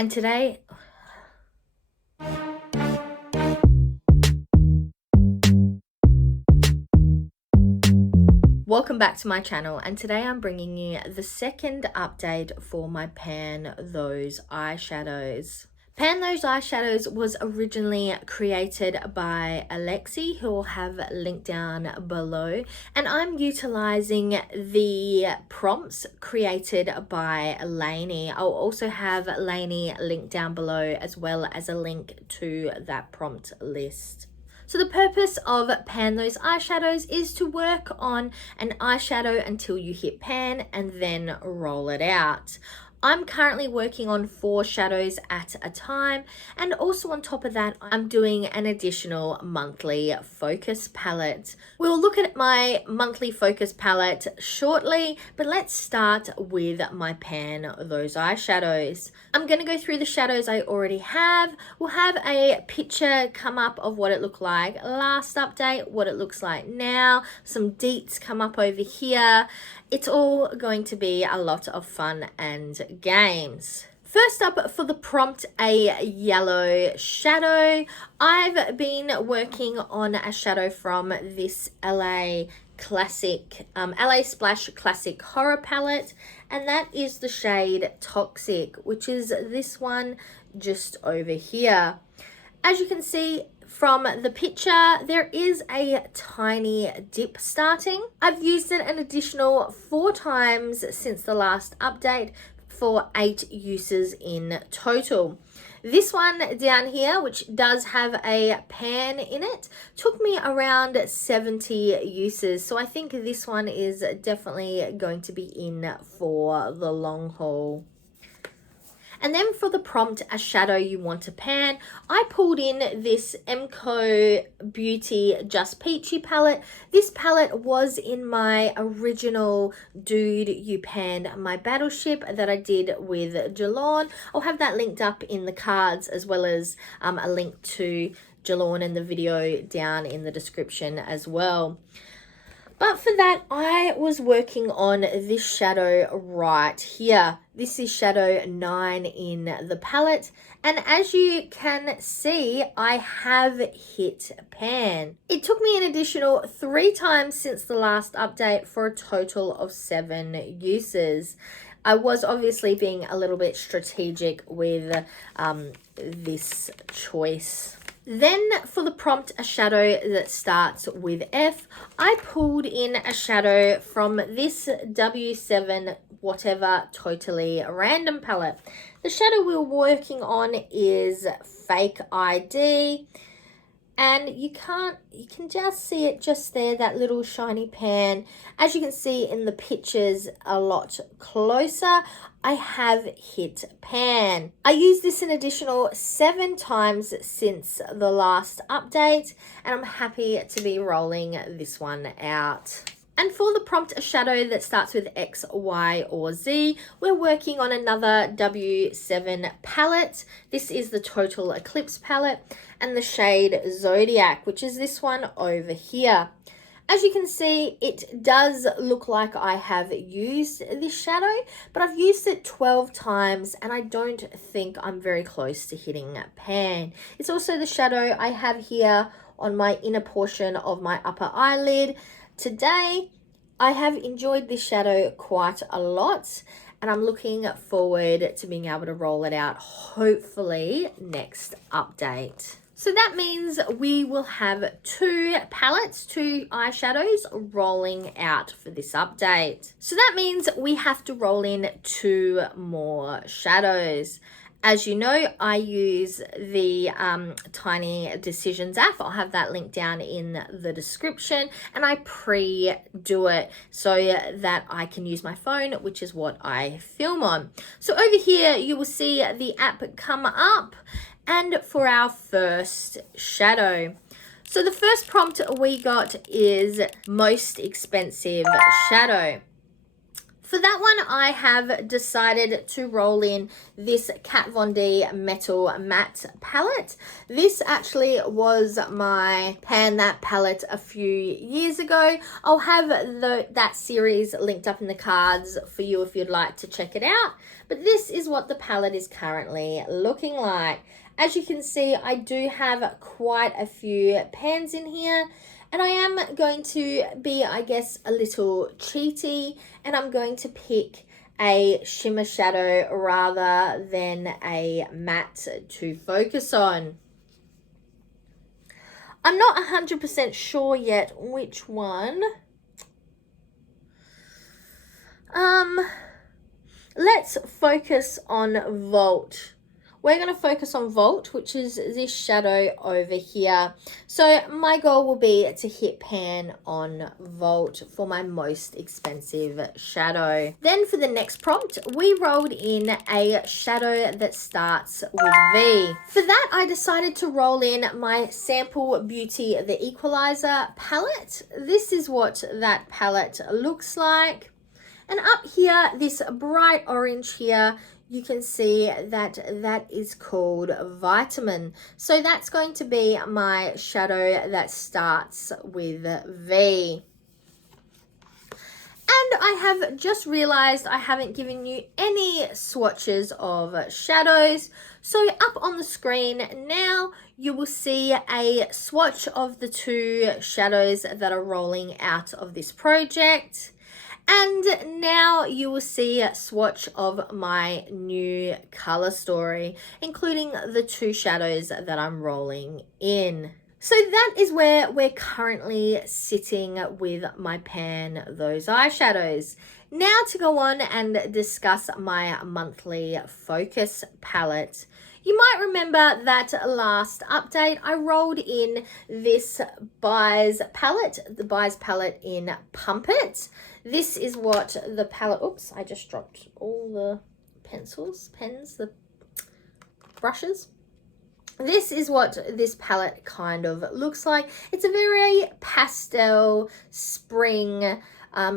And today, welcome back to my channel, and today I'm bringing you the second update for my Pan Those Eyeshadows. Pan Those Eyeshadows was originally created by Alexi, who will have linked down below, and I'm utilizing the prompts created by Lainey. I'll also have Lainey linked down below, as well as a link to that prompt list. So the purpose of Pan Those Eyeshadows is to work on an eyeshadow until you hit pan and then roll it out. I'm currently working on 4 shadows at a time, and also on top of that I'm doing an additional monthly focus palette. We'll look at my monthly focus palette shortly, but let's start with my Pan Those Eyeshadows. I'm going to go through the shadows I already have. We'll have a picture come up of what it looked like last update, what it looks like now, some deets come up over here. It's all going to be a lot of fun and games. First up for the prompt, a yellow shadow. I've been working on a shadow from this LA Splash Classic Horror Palette, and that is the shade Toxic, which is this one just over here. As you can see from the picture, there is a tiny dip starting. I've used it an additional 4 times since the last update for 8 uses in total. This one down here, which does have a pan in it, took me around 70 uses. So I think this one is definitely going to be in for the long haul. And then for the prompt, a shadow you want to pan, I pulled in this MCoBeauty Just Peachy palette. This palette was in my original Dude You Panned My Battleship that I did with Jalon. I'll have that linked up in the cards, as well as a link to Jalon and the video down in the description as well. But for that, I was working on this shadow right here. This is shadow 9 in the palette. And as you can see, I have hit pan. It took me an additional 3 times since the last update for a total of 7 uses. I was obviously being a little bit strategic with this choice. Then for the prompt, a shadow that starts with F, I pulled in a shadow from this W7 whatever totally random palette. The shadow we're working on is Fake ID, and you can just see it just there, that little shiny pan. As you can see in the pictures a lot closer, I have hit pan. I used this an additional 7 times since the last update, and I'm happy to be rolling this one out. And for the prompt, a shadow that starts with X, Y, or Z, we're working on another W7 palette. This is the Total Eclipse palette, and the shade Zodiac, which is this one over here. As you can see, it does look like I have used this shadow, but I've used it 12 times, and I don't think I'm very close to hitting pan. It's also the shadow I have here on my inner portion of my upper eyelid. Today, I have enjoyed this shadow quite a lot, and I'm looking forward to being able to roll it out, hopefully next update. So that means we will have 2 palettes, 2 eyeshadows rolling out for this update. So that means we have to roll in 2 more shadows. As you know, I use the Tiny Decisions app. I'll have that linked down in the description, and I pre-do it so that I can use my phone, which is what I film on. So over here, you will see the app come up, and for our first shadow. So the first prompt we got is most expensive shadow. For that one, I have decided to roll in this Kat Von D Metal Matte palette. This actually was my Pan That palette a few years ago. I'll have that series linked up in the cards for you if you'd like to check it out. But this is what the palette is currently looking like. As you can see, I do have quite a few pans in here. And I am going to be, I guess, a little cheaty, and I'm going to pick a shimmer shadow rather than a matte to focus on. I'm not 100% sure yet which one. Let's focus on Vault. We're going to focus on Vault, which is this shadow over here. So my goal will be to hit pan on Vault for my most expensive shadow. Then for the next prompt, we rolled in a shadow that starts with V. For that, I decided to roll in my Sample Beauty the Equalizer palette. This is what that palette looks like. And up here, this bright orange here, you can see that that is called Vitamin. So that's going to be my shadow that starts with V. And I have just realized I haven't given you any swatches of shadows. So up on the screen now, you will see a swatch of the two shadows that are rolling out of this project. And now you will see a swatch of my new color story, including the two shadows that I'm rolling in. So that is where we're currently sitting with my pan, Those Eyeshadows. Now to go on and discuss my monthly focus palette. You might remember that last update, I rolled in this Buys palette, the Buys palette in Pump It. This is what the palette, oops, I just dropped all the pens, the brushes. This is what this palette kind of looks like. It's a very pastel, spring,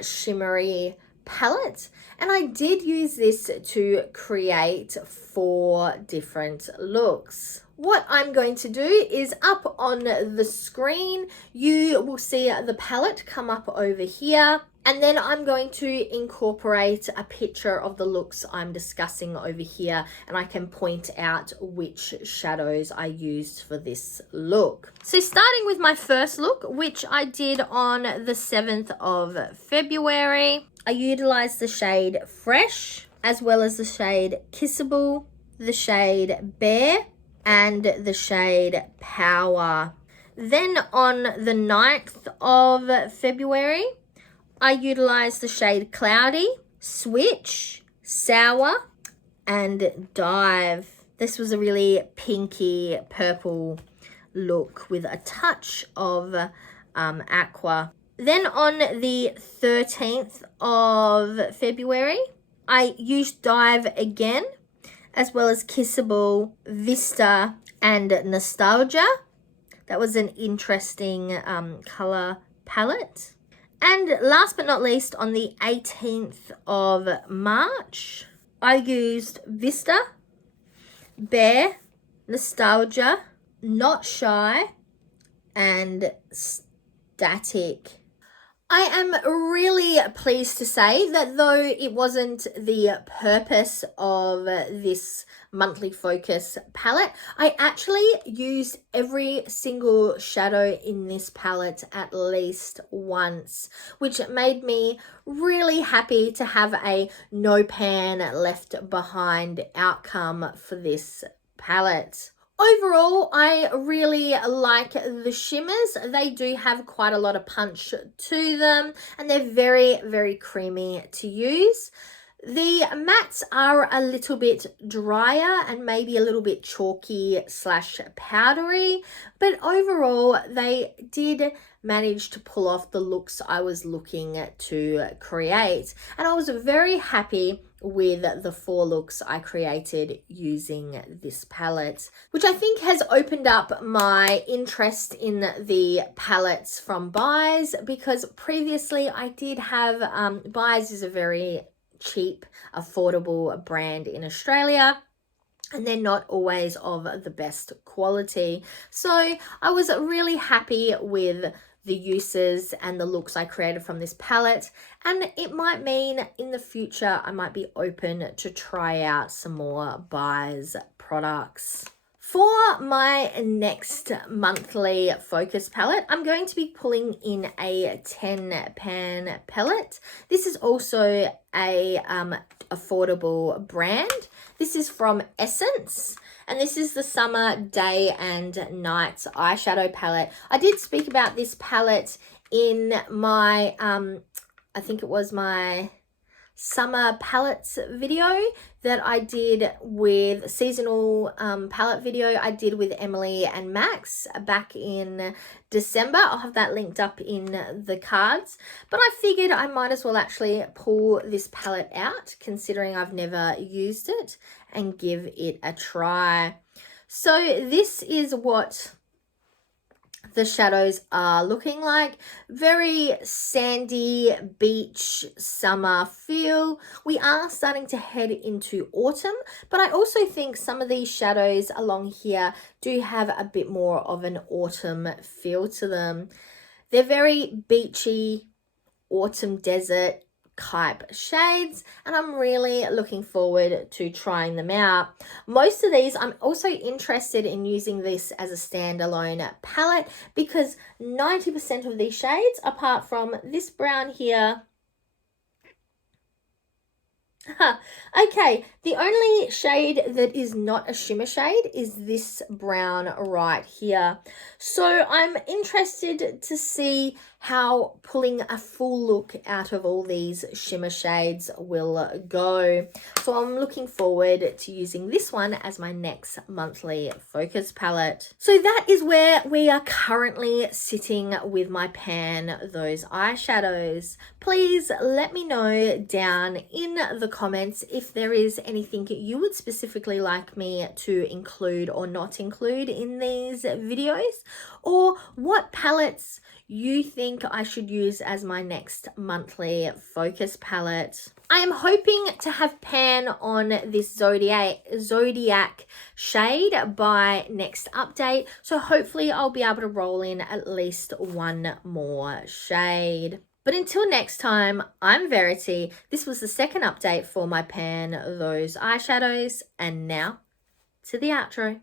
shimmery palette, and I did use this to create 4 different looks. What I'm going to do is up on the screen, you will see the palette come up over here. And then I'm going to incorporate a picture of the looks I'm discussing over here, and I can point out which shadows I used for this look. So starting with my first look, which I did on the 7th of February, I utilized the shade Fresh, as well as the shade Kissable, the shade Bare, and the shade Power. Then on the 9th of February, I utilized the shade Cloudy, Switch, Sour, and Dive. This was a really pinky purple look with a touch of aqua. Then on the 13th of February, I used Dive again, as well as Kissable, Vista, and Nostalgia. That was an interesting color palette. And last but not least, on the 18th of March, I used Vista, Bare, Nostalgia, Not Shy, and Static. I am really pleased to say that though it wasn't the purpose of this monthly focus palette, I actually used every single shadow in this palette at least once, which made me really happy to have a no pan left behind outcome for this palette. Overall, I really like the shimmers. They do have quite a lot of punch to them, and they're very, very creamy to use. The mattes are a little bit drier and maybe a little bit chalky / powdery, but overall they did manage to pull off the looks I was looking to create. And I was very happy with the 4 looks I created using this palette, which I think has opened up my interest in the palettes from Buys, because previously I did have, Buys is a very cheap, affordable brand in Australia, and they're not always of the best quality. So I was really happy with the uses and the looks I created from this palette, and it might mean in the future I might be open to try out some more Buys products. For my next monthly focus palette, I'm going to be pulling in a 10 pan palette. This is also a affordable brand. This is from Essence, and this is the Summer Day and Night eyeshadow palette. I did speak about this palette in my, I think it was my summer palettes video that I did with seasonal palette video I did with Emily and Max back in December. I'll have that linked up in the cards, but I figured I might as well actually pull this palette out, considering I've never used it, and give it a try. So this is what the shadows are looking like. Very sandy beach summer feel. We are starting to head into autumn, but I also think some of these shadows along here do have a bit more of an autumn feel to them. They're very beachy, autumn desert type shades, and I'm really looking forward to trying them out. Most of these, I'm also interested in using this as a standalone palette, because 90% of these shades, apart from this brown here, okay, the only shade that is not a shimmer shade is this brown right here. So I'm interested to see how pulling a full look out of all these shimmer shades will go. So I'm looking forward to using this one as my next monthly focus palette. So that is where we are currently sitting with my pan Those Eyeshadows. Please let me know down in the comments if there is anything you would specifically like me to include or not include in these videos, or what palettes you think I should use as my next monthly focus palette. I am hoping to have pan on this Zodiac shade by next update, so hopefully I'll be able to roll in at least one more shade. But until next time, I'm Verity. This was the second update for my pan Those Eyeshadows, and now to the outro.